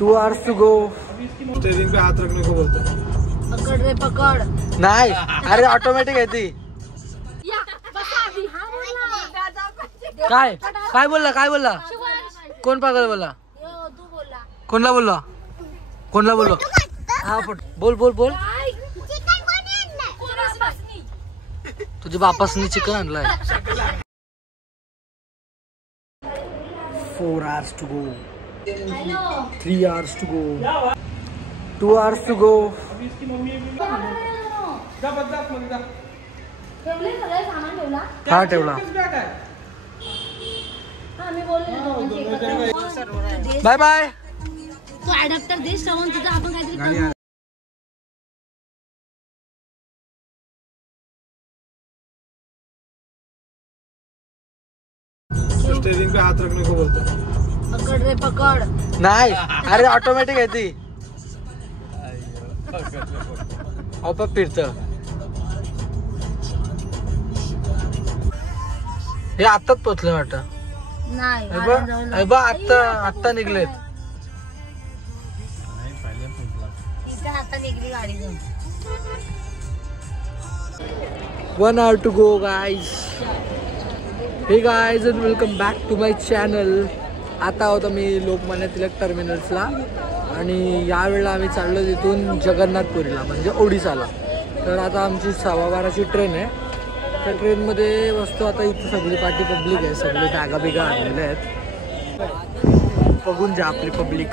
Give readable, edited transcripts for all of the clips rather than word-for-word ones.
2 hours to go. Steering पे हाथ रखने को बोलते हैं. पकड़ रे पकड़. नाही अरे ऑटोमॅटिक आहे ती. काय काय बोलला काय बोलला कोण पागल बोलला कोणला बोलला कोणला बोललो हा बोल बोल बोल तुझ्या बापासनी चिकन आणलाय. 4 hours to go. 3 hours to go. 2 hours to go. हा ठेवला. Bye bye. तू अडॅप्टर दे श्रवण तुझं आपण काहीतरी स्टेरिंग पे हाथ रखने को बोलते हैं. पकड़ रे पकड़. नाही अरे ऑटोमॅटिक आहे ती. आपोआप फिरत. हे आत्ताच पोचले वाटतं. नाही बा आत्ता निघलेत. आता निघली गाडी घेऊन. 1 hour to go guys. Hey guys and welcome back to my channel. आता होता मी लोकमान्य टिळक टर्मिनल्सला आणि यावेळेला आम्ही चाललो तिथून जगन्नाथपुरीला म्हणजे ओडिसाला. तर आता आमची 12:15ची ट्रेन आहे. त्या ट्रेनमध्ये बसतो. आता इथं सगळी पार्टी पब्लिक आहे. सगळे बॅगा बिगा आणलेले आहेत. बघून जा आपली पब्लिक.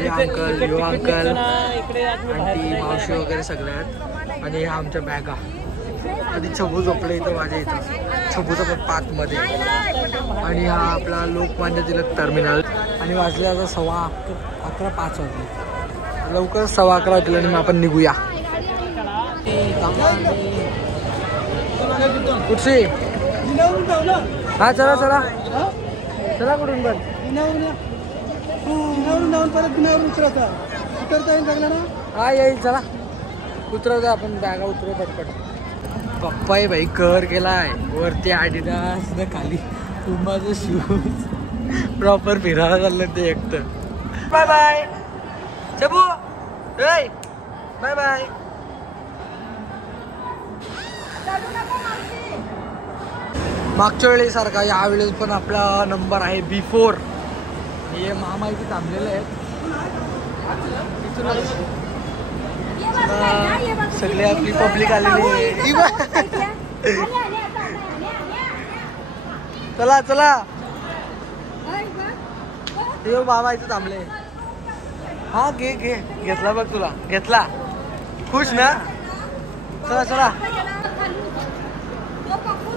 हे अंकल यो अंकल आंटी मावशी वगैरे सगळे आहेत. आणि ह्या आमच्या बॅगा. आधी छबू झोपले इथं माझ्या इथं. छबूचा पण पार्कमध्ये. आणि हा आपला लोकमान्य टिळक टर्मिनल. आणि वाजले आता 11:15 वाजले. लवकर 11:15 वाजले आणि मग आपण निघूया. कुठची हा चला चला चला कुठून पण हा येईल. चला उतरवतो आपण बॅगा उतरव पटपट. पप्पा आहे भाई कर केलाय वरती आडिडास न खाली पुमाचं शूज प्रॉपर फिरायला चाललं ते एकटं. Bye bye Chabu. Bye bye. मागच्या वेळेस सारखा यावेळेस पण आपला नंबर आहे B4. हे मामा इथे थांबलेले आहेत. सगळी आपली पब्लिक आलेली आहे. चला चला. हे मामा इथे थांबले. हा घे घे घेतला बघ तुला घेतला. खुश ना. चला चला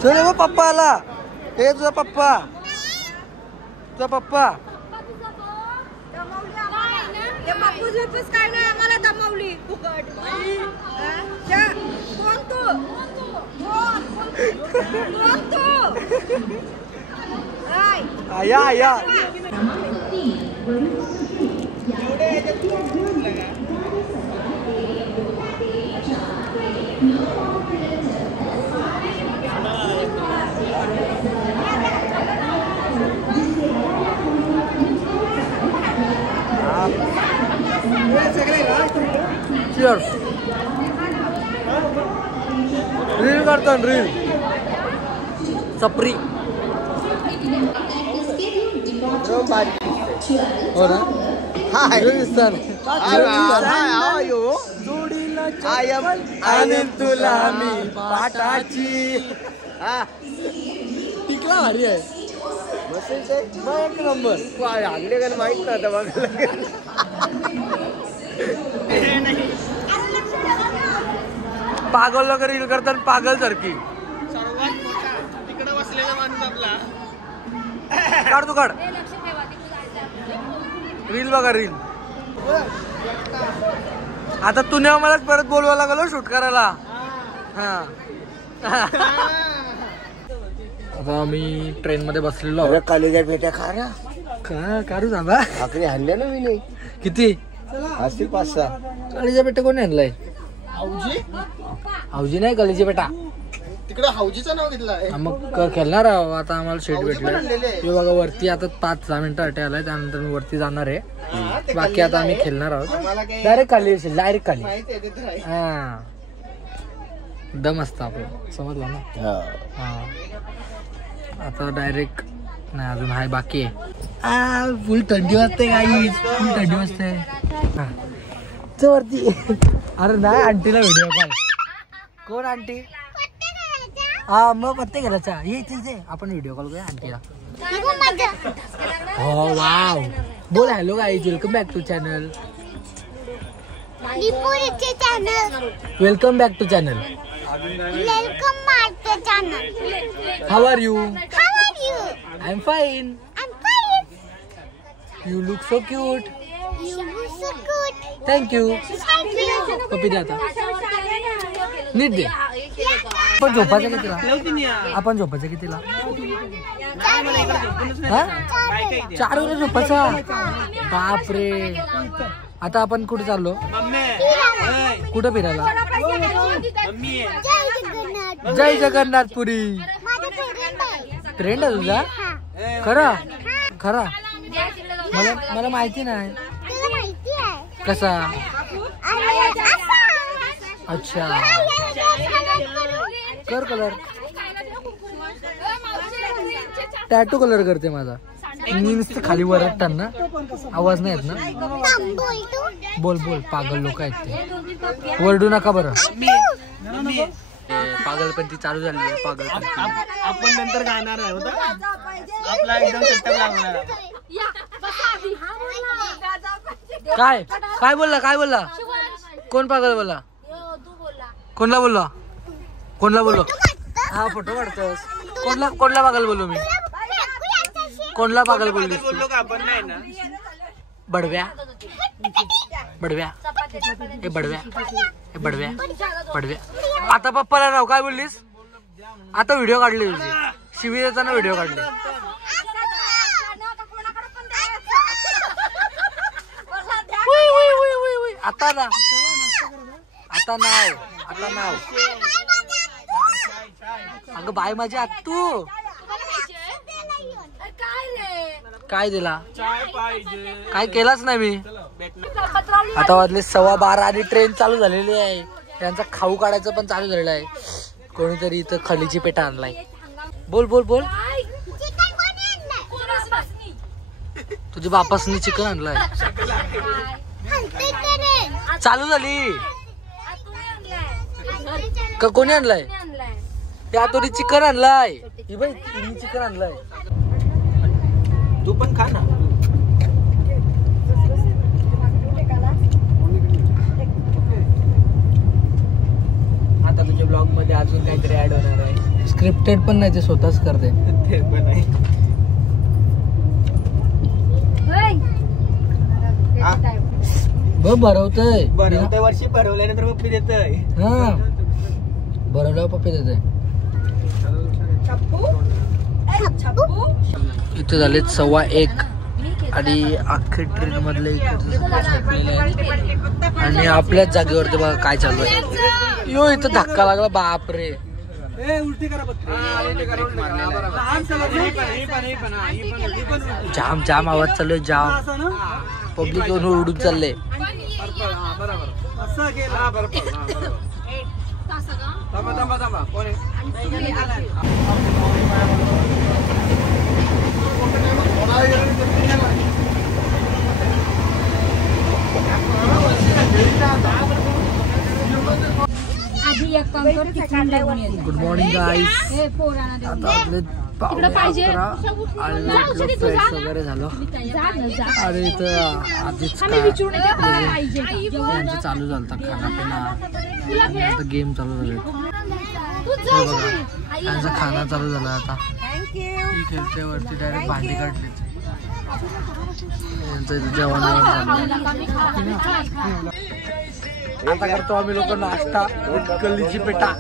चल. पप्पा आला. हे तुझा पप्पा. तुझा पप्पा. काय नाही आम्हाला दमावली फुकट. या या. Cheers. रील करतो रील. सप्री हो ना. आणि तुला मी पाटाची टिकला भारी आहे. एक नंबर. आणले का माहित नव्हतं बघ. पागल लोक रील करतात पागल सारखी. तिकडे बसलेला माणूस आपला. काढ तू काढ रील बघा रील. आता तू ने मलाच परत बोलवा लागलो शूट करायला. हा आता आम्ही ट्रेन मध्ये बसलेलो आहोत. कॉलेजा भेट्या खा ना. काढू सांगा. भाकरी आणल्या ना मी नाही. किती असतील 5-6. कलेजा पेटा कोणी आणलाय. आऊजी नाही कलेजा पेटा. तिकडे हौजीचं नाव घेतलं आहे. मग खेळणार आहो आता. आम्हाला शेट भेटलं हे बघा वरती. आता 5-6 मिनिटं अटे आलाय, त्यानंतर मी वरती जाणार आहे. बाकी आता आम्ही खेळणार आहोत. डायरेक्ट खाली येशील, डायरेक्ट खाली. हा दम असतं आपलं, समजलं ना. हा आता डायरेक्ट नाही, अजून हाय बाकी आहे. फुल थंडी वाजते गाईज, फुल थंडी वाजते. वरती अरे नाही, आंटीला व्हिडिओ कॉल. कोण आंटी? हा मग पत्ते घ्यायचा. ये इथे आपण व्हिडिओ कॉल करूया आंटीला. हो वाव. बोल hello guys, welcome back to channel. Welcome back to channel. How are you? I am fine. You look so cute. Thank you. पप्पी दे आता. नीट दे. आपण झोपायचं कितीला? आपण झोपायचं कितीला? 4 वाजता झोपायचा. बापरे. आता आपण कुठे चाललो? कुठं फिरायला? जय जगन्नाथपुरी. फ्रेंड आहे तुझा? खरा खरा? मला माहिती नाही. कसा? अच्छा कर कलर. टॅटू कलर करते माझा. मी नुसतं खाली वरटताना आवाज नाही येत ना. बोल बोल. पागल लोक आहेत ते, वरडू नका बरं. पागलपंती चालू झाली आहे. पागलपंती आपण नंतर गाणार आहे होता आपला एकदम सेटअप लागणार. काय काय बोलला? काय बोलला? कोण पागल बोलला? कोणला बोलला? कोणला बोललो? हा फोटो काढतोस. कोणला पागल बोललो मी? कोणला पागल बोलली? बोललो का आपण? नाही ना. बडव्या बडव्या हे बडव्या हे बडव्या बडव्या. आता पप्पाला राव काय बोललीस? आता व्हिडिओ काढली तुझी. शिवी देताना व्हिडिओ काढली. आता ना, आता नाव, आता नाव. अगं बाय माझी आत्तू. काय दिला? काय केलाच नाही मी. आता वाजले 12:15 आणि ट्रेन चालू झालेली आहे. त्यांचा खाऊ काढायचं पण चालू झालेलं आहे. कोणीतरी इथं खलीची पेठा आणलाय. बोल बोल बोल. तुझ्या बापासनी चिकन आणलाय. चालू झाली का? कोणी आणलाय? त्या तोरी चिकन आणलाय. ही बाई तिने चिकन आणलाय. तू पण खा ना. आता तुझ्या ब्लॉग मध्ये अजून काहीतरी ऍड होणार आहे. स्क्रिप्टेड पण नाही, ते स्वतःच करते. ते पण आहे. भरवतय भरवतय वर्षी भरवल्यानंतर पप्पी देतय. हा भरवल्यावर पप्पी देते. इथे झाले 1:15 आणि अख्खे ट्रेन मधले आणि आपल्याच जागेवरती बघा काय चालू आहे. यो इथं धक्का लागला. बापरे. जाम जाम आवाज चालू आहे. जाम पब्लिक उडून चालले. गुड मॉर्निंग गाईस. आता आपले फ्रेश वगैरे झालो आणि इथं आधीच यांचं चालू झालं खानापिना. आता गेम चालू झाले. बघा यांचा खाना चालू झाला. आता ही खेळते वरती डायरेक्ट भांडी काढली. यांचं इथं जेवण चालू. आता करतो आम्ही लोक नाश्ता. कलीची पेटा.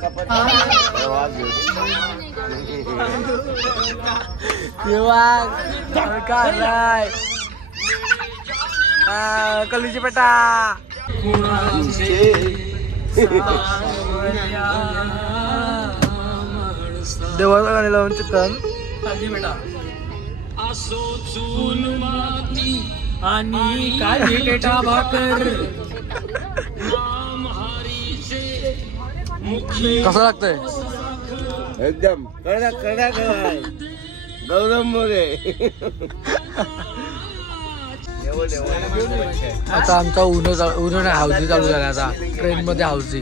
काय कलीची पेटा. देवाला गाणी लावून चिकन बेटा आणि काय बेटा भाकर कसं लागतंय एकदम कडा गौरव मोरे. आता आमचा उन्हो नाही हाऊसी चालू झाला आता ट्रेन मध्ये हाऊसी.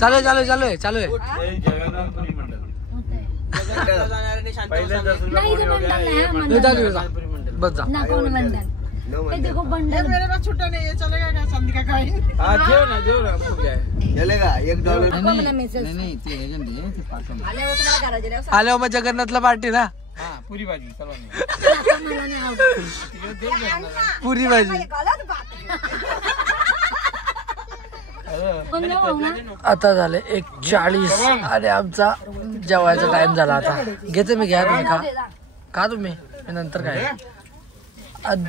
चालू आहे बस जा. देखो बंडल मेरे पास छुट्टा नहीं है, चलेगा क्या संधि का खाई? हां देव ना चलेगा $1. नाही ते एजंट आहे ते पाठवून आले मग जगन्नाथला पार्टी ना. हा पुरी भाजी सर्वांनी मला नाही आवडत पुरी भाजी. आता झाले 1:40 आणि आमचा जेवायचा टाइम झाला. आता घेते मी. घ्या तुम्ही खा तुम्ही नंतर काय.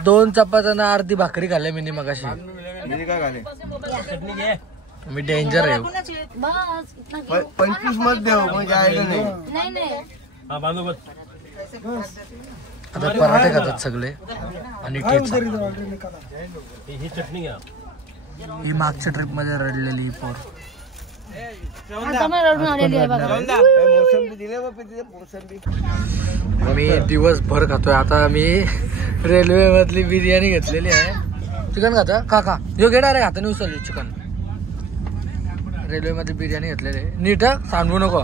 2 चपात्या अर्धी भाकरी खाल्ली मी मगाशी. मी डेंजर आहे. 25 मध्ये नाही आता पराठे खातात सगळे आणि ठेचा. ही मागच्या ट्रिप मध्ये रडलेली पोर. मी दिवसभर खातोय. आता मी रेल्वे मधली बिर्याणी घेतलेली आहे. चिकन खाता काका यो गेडा रे हाताने उचलली चिकन. रेल्वे मध्ये बिर्याणी घेतलेली आहे. नीट सांडवू नको.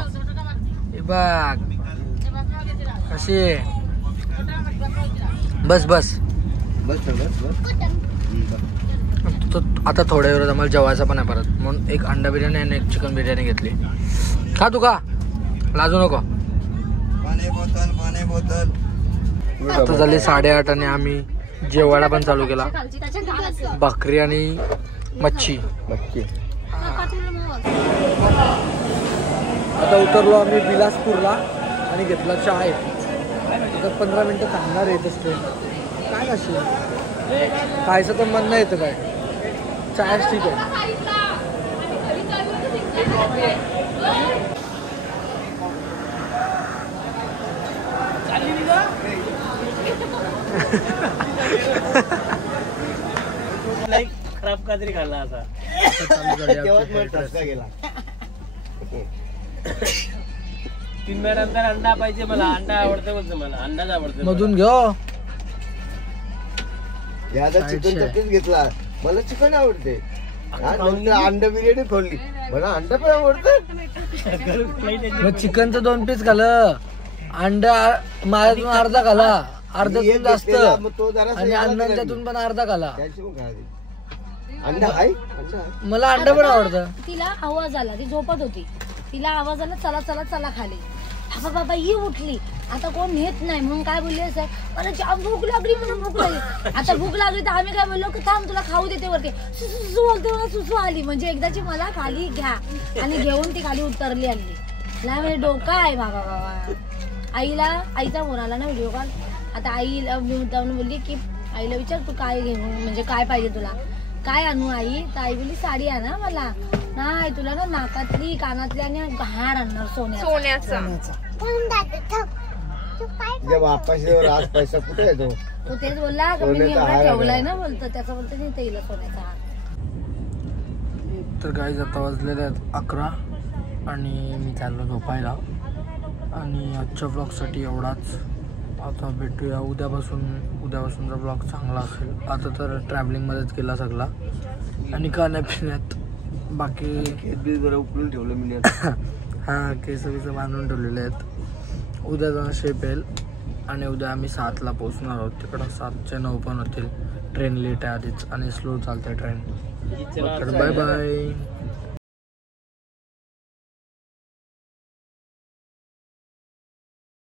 बघ कशी बस बस आता थोड्या वेळात आम्हाला जेवायचं पण आहे परत म्हणून 1 अंडा बिर्याणी आणि 1 चिकन बिर्याणी घेतली. खा तू का लाजू नको. आता झाली 8:30 आणि आम्ही जेवायला पण चालू केला. भाकरी आणि मच्छी. आता उतरलो आम्ही बिलासपूरला आणि घेतला चाय. आता 15 मिनिटं थांबणार येत असते. काय असेल खायचं तर मन नाही येतं काय. चाय ठीक आहे. खराब काहीतरी खाल्ला असा. तीन महिन्यानंतर अंडा पाहिजे मला. अंडा आवडतं बोलतो मला. अंडाच आवडतं मधून घेऊ. चिकन चटणीच घेतला. मला चिकन आवडते. अंडा बिर्याणी खोलली. मला अंडा पण आवडतं. मग चिकनचं 2 पीस घाल. अंडा माझ्यातून अर्धा घाला. अर्ध्यातून जास्त आणि अंड्यातून पण अर्धा घाला. अंडा आहे. मला अंडा पण आवडतं. तिला आवाज आला. ती झोपत होती. तिला आवाज आला चला चला चला खाली. बाबा ही उठली. आता कोण नेत नाही म्हणून काय बोलले सर मला जाम भूक लागली म्हणून भूक लागली. आता भूक लागली तर आम्ही काय बोललो की थांब तुला खाऊ देते वरती. सुसू बोलते मला सुसू आली. म्हणजे एकदाची मला खाली घ्या आणि घेऊन ती खाली उतरली आणली. म्हणजे डोका आहे बाबा बाबा. आईचा फोन आला ना व्हिडिओ कॉल. आता आईला जाऊन बोलली की आईला विचार तू काय घेऊ म्हणजे काय पाहिजे तुला काय आणू आई. तर आई बोलली साडी आणा मला. नाही तुला ना नाकातली कानातली आणि हार आणणार सोन्याचा. आज पैसा कुठे येतो. तो तेच बोलला मी एवढा ठेवलाय ना बोलतो. त्याचा बोलतो नाही येईल सोन्याचा हार. तर गाईज आता वाजलेले आहेत 11 आणि मी चाललो झोपायला. आणि आजच्या ब्लॉगसाठी एवढाच. आता भेटूया उद्यापासूनचा ब्लॉग चांगला असेल. आता तर ट्रॅव्हलिंगमध्येच गेला सगळा आणि खाण्यापिण्यात बाकी जरा उकळून ठेवलं मी. हां केस बांधून ठेवलेले आहेत. उद्या जाणं शेप येईल आणि उद्या आम्ही 7ला पोचणार आहोत. तिकडं 7चे 9 पण होतील. ट्रेन लेट आहे आधीच आणि स्लो चालते ट्रेन. Bye bye.